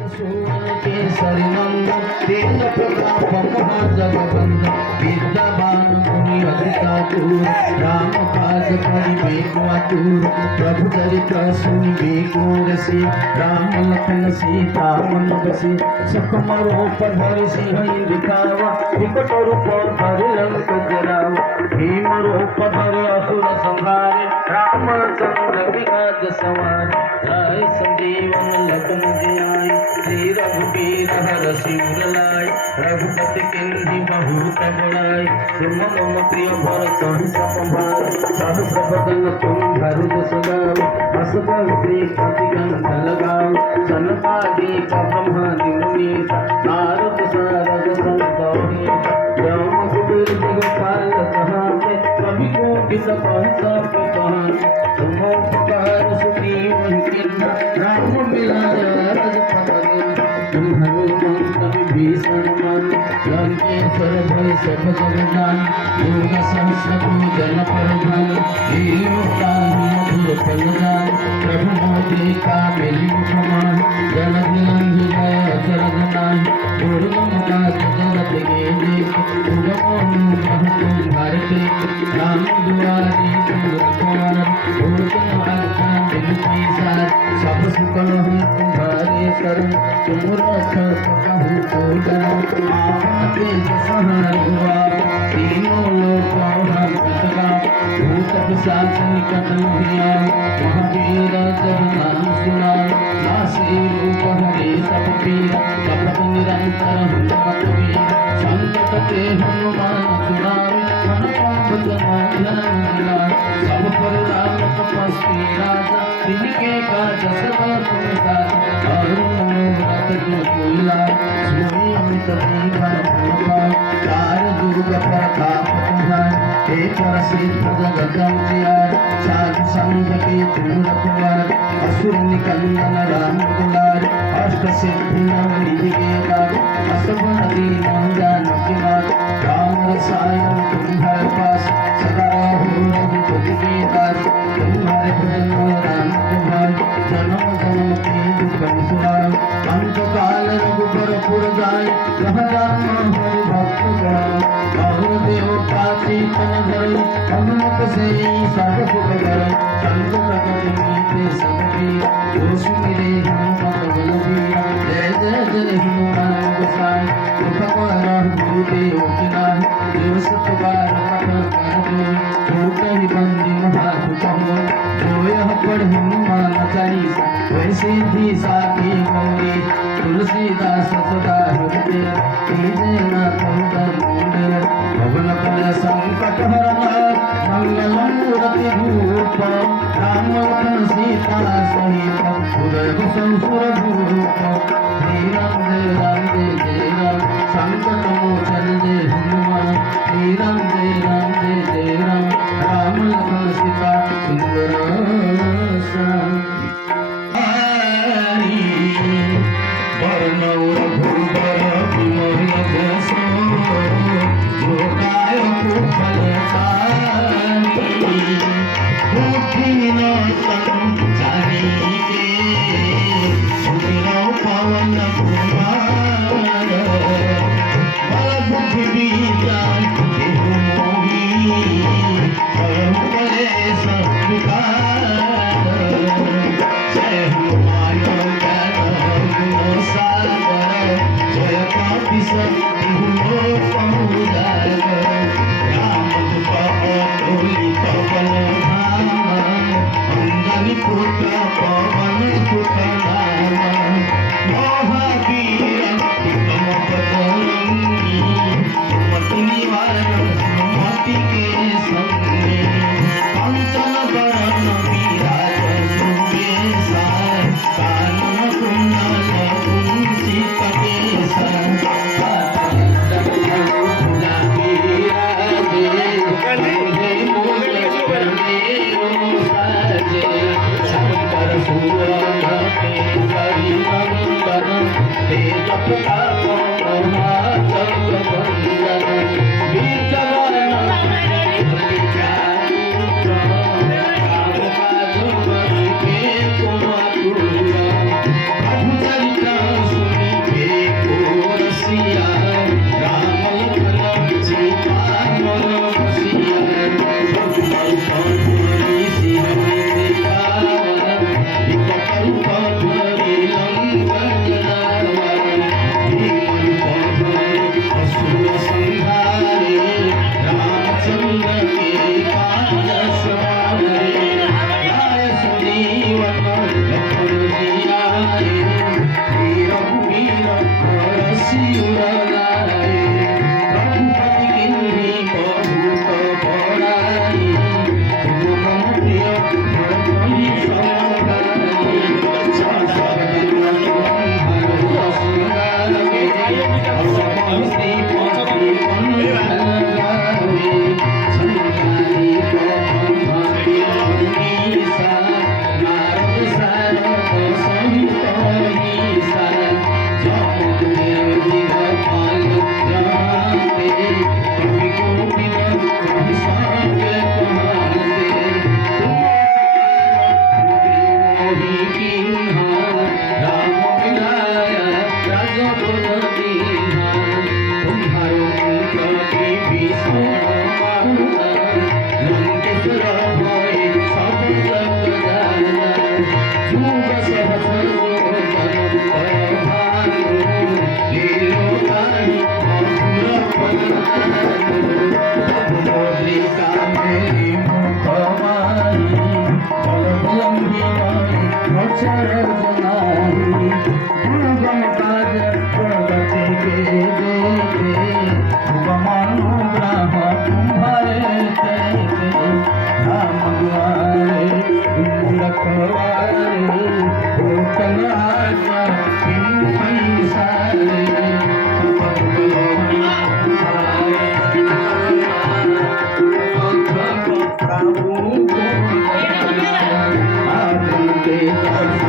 केसरी नंदन तेज प्रताप महाजगवंदन विद्यावान मुनि अति चातुर राम काज करिबेको आतुर प्रभु चरित्र सुनिबेको रसी राम लखन सीता मन बसी सखम रूप धरि सिंह दिखावा विकट रूप धरि लंक जरावा भीम रूप धरि असुर संहारे रामचंद्र विराज सवारे जय संजीवन लखन जियाय श्री रघुबीर हर शिवर लाय रघुपति किन्हि बहुत बड़ाई तुम मम प्रिय भरत संभाल सहस बदन तुम भरत सगाओ हस बर श्रीपति कंठ लगाओ सनकादि का ब्रह्मादि मुनीस नारद सारद संतोषी राम कुबेर दिगपाल कहाते कवि कोटि तपस्या कहाते तुम उपकार सुग्रीव कीर्तन राम मिलाय भीषण मन लंकेश्वर भय सब जगदान योग सहस्र पूजन प्रधान मधुर फलदान प्रभु मोदी का मिली मुखमान जन जय अचरनान दुर्गम काज जगत के देख सुगम भारते राम दुआरी तुमर भोजन अर्चन बिनती सार सब सुकल हुई तुम्हारे शरण तुम रक्षा कहूँ को तेज सहार हुआ तीनों लोकों भूत पिशाच निकट हुआ महावीर जब नाम सुना नासे रूप हरे सब पीर कपट निरंतर हनुमत वीर संकट ते हनुमान छुड़ावे मन पाप ध्यान दिलाए सब पर राम तपस्वी राजा तिनके काज सब तुम साथ अरुण मनोरथ जो कोइला सोई अमित दीवा भगवान चार दुर्ग प्रताप तुम्हार एक प्रसिद्ध जगत उजियार साधु संग के तुम रखवार असुर निकंदन राम दुलार अष्ट सिद्धि नव निधि के दार असबर दीन जानकी मात राम रसायन तुम्हारे पास सदा रहो रघुपति के दास तुम्हारे भजन राम तुम्हारे जन्म जन्म के दुख विसराय अंत काल रघुबर पुर जाय कह राम हरि भक्त गण और देवता चेतन धर हनुमत से सब सुख कर संकट कटे सबके दोष मिले हनुमत बलबीरा जय जय जय हनुमान गोसाई कृपा कर गुरुदेव की नाम देव सतबार पठ कर दो छोट ही बंदी महासुख हो जो यह पढ़ हनुमान चालीसा वैसे भी साथी गौरी तुलसीदास सदा हृदय तेजे न कौदर मूंडे भवन फल संकट हरण मंगल मूर्ति भूप राम लखन सीता सहित उदय संसुर भूप श्री राम जय राम संकट मोचन जय हनुमान श्री राम जय राम राम लखन सीता सुंदर मोहि कीन्हा राम मिलाया राजपद दीन्हा तुम्हारे प्रति भीषण मारुता लंकेश्वर भय सब जग जाना जुग सहस्र जन्म भय भानु लीलो ताहि असुर पदानु मुद्रिका मेरी मुख मारी जलमलंबी मारी अक्षर जनाही दुर्गम काज प्रगति के देते शुभम अनुग्रह तुम्हारे तेते राम द्वारे रखवारे होतन आज्ञा बिन पैसारे पति के दासा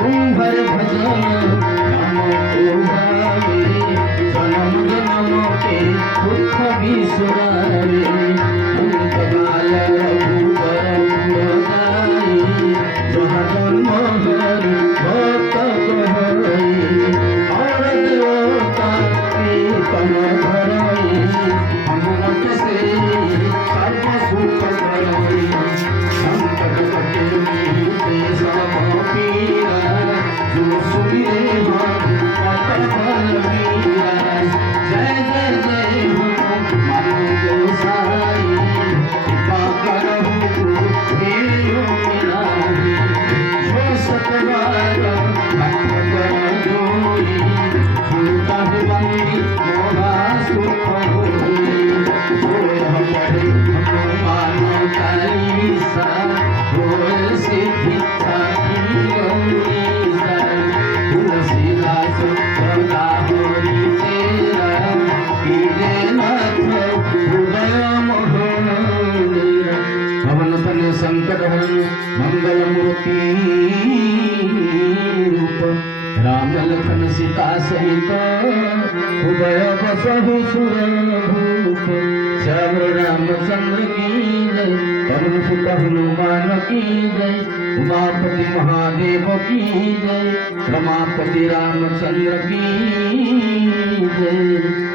तुम्हार भजन राम को भावे जन्म जन्म के दुख बिसरावे अंतकाल रघुबर पुरजाई जहाँ जन्म हरि भक्त कहई और देवता के तन धरई हनुमत से सर्व सुख करई संकट मंगल मूर्ति रूप राम लखन सीता सहित उदय बसहु सुर भूप श्याम रामचंद्र की जय पवन सुत हनुमान की जय उमापति महादेव की जय रमापति रामचंद्र की जय।